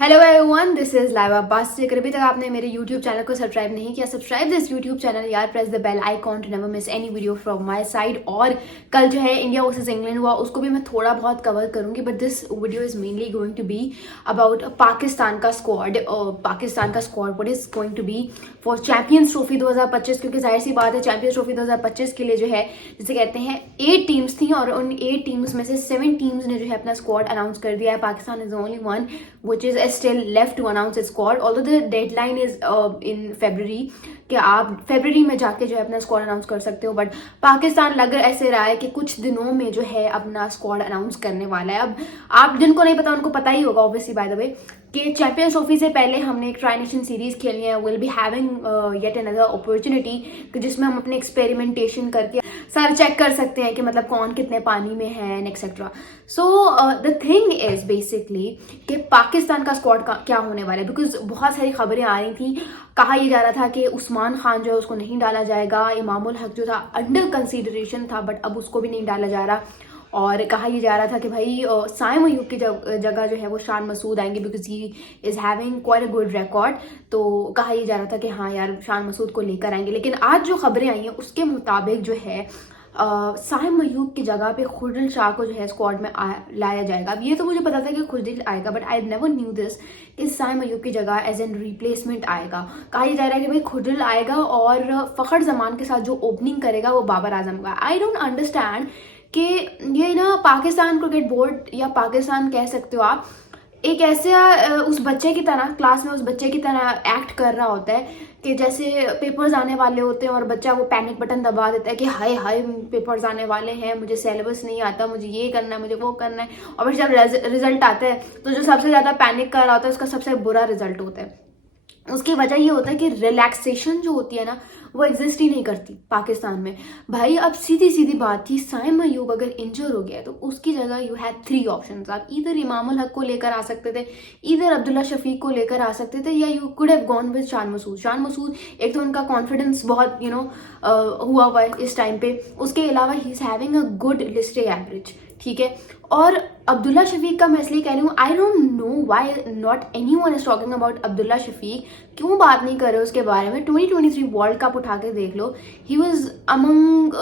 Hello everyone, this is live Abbas. अगर अभी तक आपने मेरे यूट्यूब चैनल को सब्सक्राइब नहीं किया, सब्सक्राइब दिस यूट्यूब चैनल यार, press the bell icon to never miss any video from my side. और कल जो है इंडिया वर्सेस इंग्लैंड हुआ, उसको भी मैं थोड़ा बहुत कवर करूंगी, but this video is mainly going to be about Pakistan का squad. What is going to be for champions trophy 2025, क्योंकि जाहिर सी बात है चैंपियंस ट्रॉफी 2025 के लिए जो है, जिसे कहते हैं 8 टीम्स थी और उन 8 टीम्स में से 7 टीम्स ने जो है अपना स्क्वाड अनाउंस कर दिया है। Pakistan is the only one which is still left to announce its squad, although the deadline is in February, कि आप फरवरी में जाके जो है अपना स्क्वाड अनाउंस कर सकते हो। बट पाकिस्तान लग ऐसे रहा है कि कुछ दिनों में जो है अपना स्क्वाड अनाउंस करने वाला है। अब आप जिनको नहीं पता उनको पता ही होगा ऑब्वियसली, बाय द वे, कि चैंपियंस ट्रॉफी से पहले हमने एक ट्राई नेशन सीरीज खेलनी है। Will be having yet another opportunity जिसमें हम अपने एक्सपेरिमेंटेशन करके सारे चेक कर सकते हैं कि मतलब कौन कितने पानी में है and etcetera. So the thing is basically कि पाकिस्तान का स्क्वाड क्या होने वाला है, बिकॉज बहुत सारी खबरें आ रही थी। कहा यह जा रहा था कि उस्मान खान जो है उसको नहीं डाला जाएगा, इमामुल हक जो था अंडर कंसीडरेशन था बट अब उसको भी नहीं डाला जा रहा। और कहा यह जा रहा था कि भाई साइम अयूब की जगह जो है वो शान मसूद आएंगे, because he is having quite a good record. तो कहा यह जा रहा था कि हाँ यार शान मसूद को लेकर आएंगे, लेकिन आज जो खबरें आई हैं उसके मुताबिक जो है साइम अयूब की जगह पे खुर्दिल शाह को जो है स्क्वाड में लाया जाएगा। अब ये तो मुझे पता था कि खुर्दिल आएगा, but I never knew this कि साइम अयूब की जगह एज एन रिप्लेसमेंट आएगा। कहा यह जा रहा है कि भाई खुर्दिल आएगा और फखर जमान के साथ जो ओपनिंग करेगा वो बाबर आजम का। आई डोंट अंडरस्टैंड कि ये ना पाकिस्तान क्रिकेट बोर्ड या पाकिस्तान कह सकते हो आप, एक ऐसे उस बच्चे की तरह क्लास में उस बच्चे की तरह एक्ट कर रहा होता है कि जैसे पेपर्स आने वाले होते हैं और बच्चा वो पैनिक बटन दबा देता है कि हाय हाय पेपर्स आने वाले हैं, मुझे सिलेबस नहीं आता, मुझे ये करना है, मुझे वो करना है। और फिर जब रिजल्ट आता है तो जो सबसे ज़्यादा पैनिक कर रहा होता है उसका सबसे बुरा रिजल्ट होता है। उसकी वजह ये होता है कि रिलैक्सेशन जो होती है ना वो एग्जिस्ट ही नहीं करती पाकिस्तान में। भाई अब सीधी सीधी बात थी, साइम अयूब अगर इंजर हो गया तो उसकी जगह यू हैड 3 ऑप्शंस। आप इधर इमामुल हक को लेकर आ सकते थे, इधर अब्दुल्ला शफीक को लेकर आ सकते थे, या you could have gone with Shan Masood. Shan Masood एक तो उनका कॉन्फिडेंस बहुत हुआ हुआ है इस टाइम पे, उसके अलावा he is having a good listing average, ठीक है। और अब्दुल्ला शफीक का मैं इसलिए कह रही हूँ, I don't know why not anyone is talking about Abdullah Shafique. क्यों बात नहीं कर रहे उसके बारे में? 2023 वर्ल्ड कप उठा के देख लो, he was among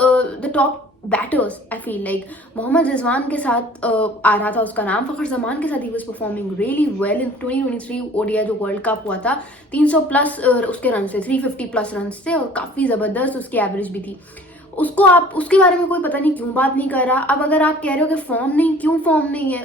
the top batters. I feel like Mohammad Rizwan के साथ आ रहा था उसका नाम, फखर जमान के साथ he was performing really well in 2023 ODI जो वर्ल्ड कप हुआ था। 300 प्लस उसके रन थे, 350 प्लस रन थे और काफी जबरदस्त उसकी एवरेज भी थी। उसको आप उसके बारे में कोई पता नहीं क्यों बात नहीं कर रहा। अब अगर आप कह रहे हो कि फॉर्म नहीं, क्यों फॉर्म नहीं है?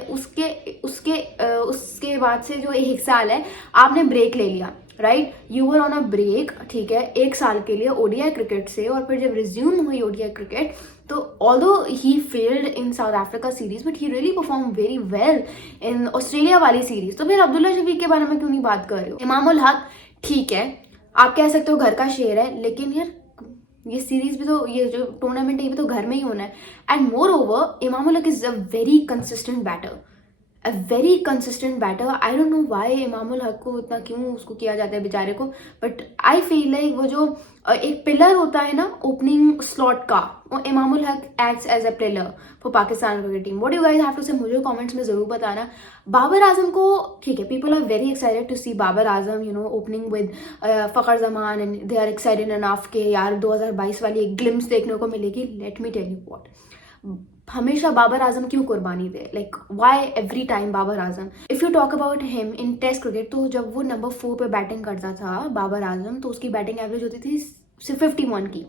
उसके बाद से जो 1 साल है आपने ब्रेक ले लिया, right? You were on a break, ठीक है, 1 साल के लिए ओडीआई क्रिकेट से। और फिर जब रिज्यूम हुई ओडीआई क्रिकेट तो although he failed in south Africa series, but he really perform very well in Australia वाली सीरीज। तो फिर अब्दुल्ला शफीक के बारे में क्यों नहीं बात कर रहे हो? इमामुल हक ठीक है, आप कह सकते हो घर का शेर है, लेकिन यार ये सीरीज भी तो, ये जो टूर्नामेंट है ये भी तो घर में ही होना है। And more over Imamul Haq is a very consistent batter, a very consistent batter. I don't know why Imamul Haq को इतना क्यों उसको किया जाता है बेचारे को, बट आई फील लाइक वो जो एक पिलर होता है ना ओपनिंग स्लॉट का, वो Imamul Haq acts as a pillar for Pakistan cricket team. What do you guys have to say, मुझे कमेंट्स में जरूर बताना। बाबर आजम को ठीक है, people are very excited to see Babar Azam opening with Fakhar Zaman, and they are excited enough के यार 2022 वाली एक ग्लिम्स देखने को मिलेगी। Let me tell you what, हमेशा बाबर आजम क्यों कुर्बानी दे? Like why every time Babar Azam? If you talk about him in test cricket, तो जब वो नंबर 4 पे बैटिंग करता था बाबर आजम, तो उसकी बैटिंग एवरेज होती थी सिर्फ 51 की।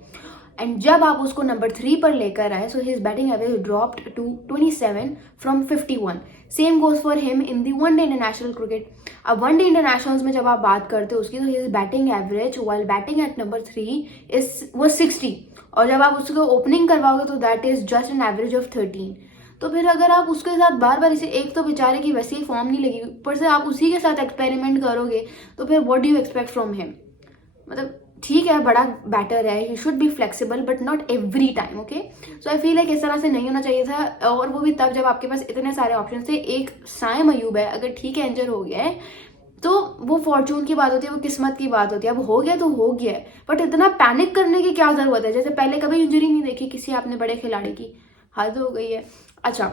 एंड जब आप उसको नंबर 3 पर लेकर आए, so his batting average dropped to 27 from 51। Same goes for him in the one day international cricket. अब वनडे इंटरनेशनल्स में जब आप बात करते हो उसकी, तो his batting average while batting at number 3 वो 60, और जब आप उसको ओपनिंग करवाओगे तो that is just an average of 13। तो फिर अगर आप उसके साथ बार बार इसे, एक तो बेचारे की वैसे ही फॉर्म नहीं लगी, ऊपर से आप उसी के साथ एक्सपेरिमेंट करोगे, तो फिर what do you expect from him? मतलब ठीक है, बड़ा बैटर है, he should be flexible but not every time, okay? So I feel like इस तरह से नहीं होना चाहिए था, और वो भी तब जब आपके पास इतने सारे ऑप्शन थे। एक साइम अयूब है, अगर ठीक है इंजर हो गया है तो वो फॉर्चून की बात होती है, वो किस्मत की बात होती है। अब हो गया तो हो गया है, बट इतना पैनिक करने की क्या जरूरत है? जैसे पहले कभी इंजरी नहीं देखी किसी आपने बड़े खिलाड़ी की, हद हो गई है। अच्छा,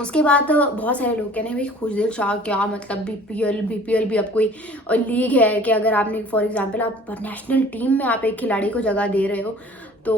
उसके बाद बहुत सारे लोग कह रहे हैं भाई खुशदिल शाह क्या मतलब, बीपीएल भी अब कोई लीग है कि अगर आपने फॉर एग्जांपल आप नेशनल टीम में आप एक खिलाड़ी को जगह दे रहे हो तो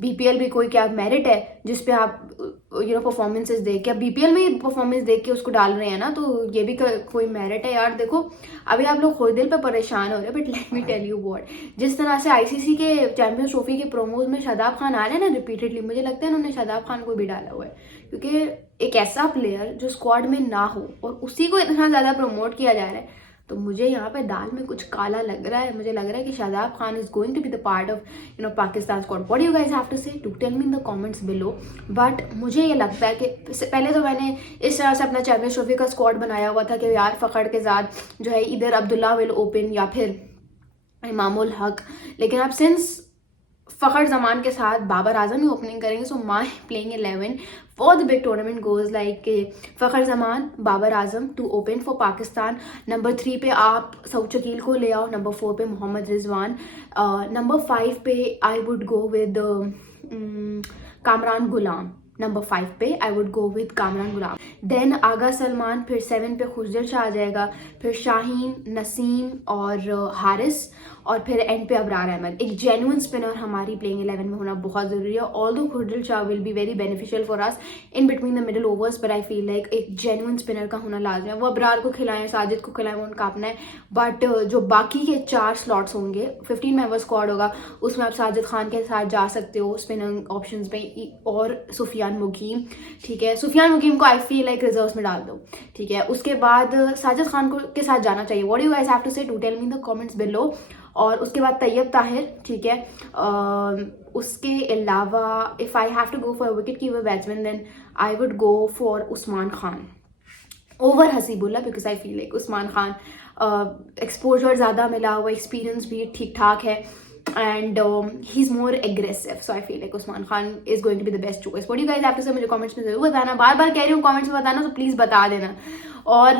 बीपीएल भी कोई क्या मेरिट है जिस पे आप परफॉर्मेंसेस देख के, अब बीपीएल में परफॉर्मेंस देख के उसको डाल रहे हैं ना, तो ये भी कोई मेरिट है यार। देखो अभी आप लोग खुशदिल पे परेशान हो रहे हैं, but let me tell you what, जिस तरह से आईसीसी के चैंपियंस ट्रॉफी के प्रोमोज में शादाब खान आ रहे हैं ना रिपीटेडली, मुझे लगता है उन्होंने शादाब खान को भी डाला हुआ है, क्योंकि एक ऐसा प्लेयर जो स्क्वाड में ना हो और उसी को इतना ज्यादा प्रमोट किया जा रहा है, तो मुझे यहाँ पे दाल में कुछ काला लग रहा है। मुझे लग रहा है कि Shadab Khan is going to be the part of Pakistan squad. What you guys have to say, do tell me in the comments below. But मुझे ये लगता है कि पहले तो मैंने इस तरह से अपना चैंपियंस ट्रॉफी का स्क्वाड बनाया हुआ था कि यार फखर के साथ जो है इधर अब्दुल्ला विल ओपन या फिर इमामुल हक, लेकिन अब सिंस फखर जमान के साथ बाबर आजम ही ओपनिंग करेंगे, so my playing 11 for the big tournament goes like Fakhar Zaman, Babar Azam to open for Pakistan. Number 3 पे आप सऊद शकील को ले आओ, नंबर 4 पे मोहम्मद रिजवान, नंबर 5 पे I would go with Kamran Ghulam, number 5 पे I would go with Kamran Ghulam, then Agha Salman, फिर 7 पे खुशदिल शाह आ जाएगा, फिर शाहीन, नसीम और हारिस, और फिर एंड पे अबरार अहमद। एक जेन्युइन स्पिनर हमारी प्लेइंग 11 में होना बहुत जरूरी है। Although Khushdil Shah will be very beneficial for us in between the middle overs, but I feel like एक जेन्युइन स्पिनर का होना लाजमी है। वो अबरार को खिलाएं, साजिद को खिलाएं, वो उनका अपना है, बट जो बाकी के 4 स्लॉट्स होंगे, 15 मेंबर स्क्वाड होगा, उसमें आप साजिद खान के साथ जा सकते हो स्पिनर ऑप्शंस पे, और सुफियान मुकीम, ठीक है, सुफियान मुकीम को आई फील लाइक रिजर्व्स में डाल दो, ठीक है। उसके बाद साजिद खान को के साथ जाना चाहिए। What you guys have to say, do tell me in the comments below. और उसके बाद तैयब ताहिर, ठीक है। उसके अलावा if I have to go for wicket keeper batsman then I would go for Usman Khan over Haseebullah, because I feel like Usman Khan exposure ज़्यादा मिला हुआ, एक्सपीरियंस भी ठीक ठाक है, and he's more aggressive, so I feel like Usman Khan is going to be the best choice. What do you guys have to say, मुझे comments में जरूर बताना, बार बार कह रही हूँ कमेंट्स में बताना, तो प्लीज बता देना। और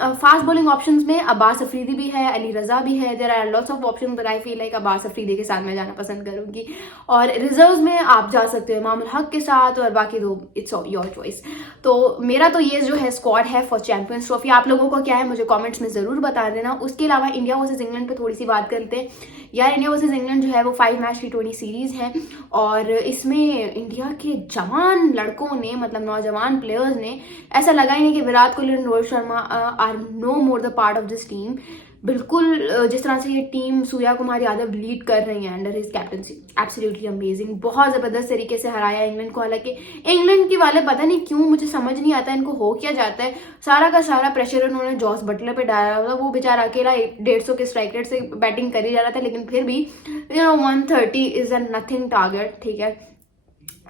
फास्ट बॉलिंग ऑप्शंस में अब्बास अफरीदी भी है, अली रजा भी है, there are lots of option, but I feel like Abbas Afridi के साथ मैं जाना पसंद करूंगी। और रिजर्व्स में आप जा सकते हो इमामुल हक के साथ, और बाकी दो इट्स योर चॉइस। तो मेरा तो ये जो है स्क्वाड है फॉर चैंपियंस ट्रॉफी। आप लोगों को क्या है मुझे कमेंट्स में जरूर बता देना। उसके अलावा इंडिया वर्सेस इंग्लैंड पे थोड़ी सी बात करते हैं यार। इंडिया वर्सेस इंग्लैंड जो है वो 5 मैच T20 सीरीज है, और इसमें इंडिया के जवान लड़कों ने, मतलब नौजवान प्लेयर्स ने, ऐसा लगा ही नहीं कि विराट कोहली और Rohit Sharma are no more the part of this team. बिल्कुल जिस तरह से ये टीम सूर्या कुमार यादव लीड कर रही है under his captaincy, absolutely amazing. बहुत जबरदस्त तरीके से हराया इंग्लैंड को। हालांकि इंग्लैंड की वाले पता नहीं क्यों, मुझे समझ नहीं आता इनको हो क्या जाता है, सारा का सारा प्रेशर उन्होंने जॉस बटलर पे डाला हुआ। वो बेचारा अकेला 150 के स्ट्राइक रेट से बैटिंग कर ही जा रहा था, लेकिन फिर भी 130 इज अ नथिंग टारगेट, ठीक है।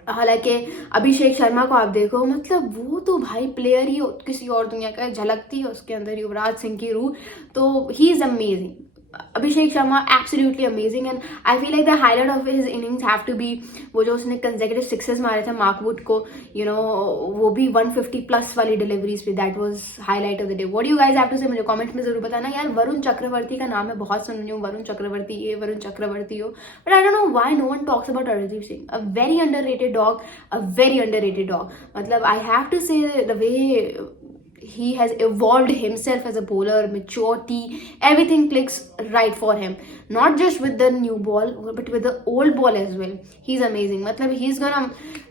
हालांकि अभिषेक शर्मा को आप देखो, मतलब वो तो भाई प्लेयर ही किसी और दुनिया का, झलकती है उसके अंदर युवराज सिंह की रूह, तो he is amazing. Abhishek Sharma absolutely amazing, and I feel like the highlight of his innings have to be वो जो उसने कंसेक्यूटिव 6 मारे थे मार्क वुड को, वो भी 150 प्लस वाली डिलीवरीज पे, that was highlight of the day. What you guys have to say, मुझे कमेंट्स में जरूर बताना यार। वरुण चक्रवर्ती का नाम मैं बहुत सुन रही हूँ, वरुण चक्रवर्ती ये, वरुण चक्रवर्ती हो, but I don't know why no one talks about Arshdeep Singh, a very underrated dog, a very underrated dog. मतलब I have to say the way he has evolved himself as a bowler, maturity, everything clicks right for him, not just with the new ball but with the old ball as well. He's amazing. मतलब he's gonna,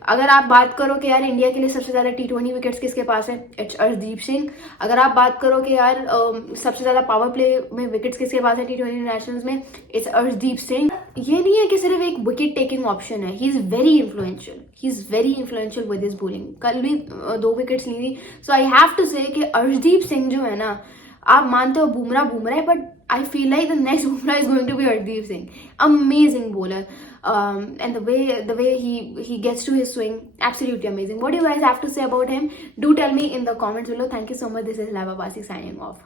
अगर आप बात करो कि यार India के लिए सबसे ज्यादा T20 विकेट्स किसके पास है, इट्स अर्शदीप सिंह। अगर आप बात करो कि यार सबसे ज्यादा पावर प्ले में विकेट्स किसके पास है T20 नेशनल्स में, इट्स अर्शदीप सिंह। ये नहीं है कि सिर्फ एक विकेट टेकिंग ऑप्शन है, he is very influential, he is very influential with his bowling. कल भी 2 विकेट्स ली थी, सो आई हैव टू से कि अर्शदीप सिंह जो है ना, आप मानते हो बुमराह है, but I feel like the next Bumrah is going to be Arshdeep Singh. Amazing bowler, and the way he gets to his swing, absolutely amazing. What do you guys have to say about him? Do tell me in the comments below. Thank you so much. This is Laiba Basi signing off.